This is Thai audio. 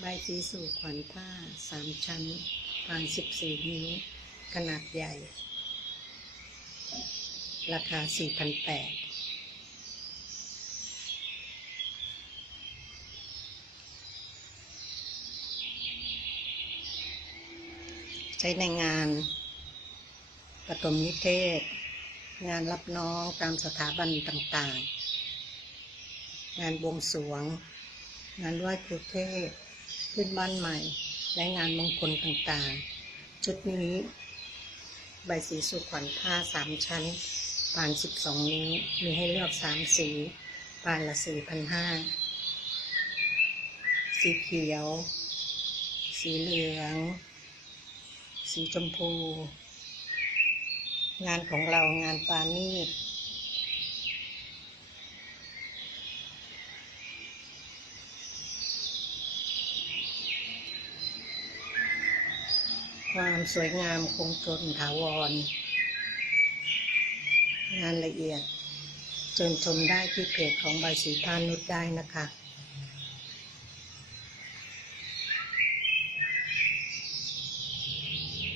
ใบสีสู่ขวัญผ้าสามชั้นปานสิบสี่นิ้ว ขนาดใหญ่ ราคาสี่พันแปดใช้ในงานปฐมนิเทศ งานรับน้องตามสถาบันต่างๆ งานบวงสรวง งานไหว้ครูเทพ ขึ้นบ้านใหม่ และงานมงคลต่างๆ ชุดนี้ ใบสีสุขวัญผ้าสามชั้นปานสิบสองนิ้วมีให้เลือกสามสีปานละสี่พันห้าสีเขียว สีเหลือง สีชมพู งานของเรางานปานี ความสวยงามคงทนถาวร งานละเอียด จนชมได้ที่เพจของใบสีพานุชได้นะคะ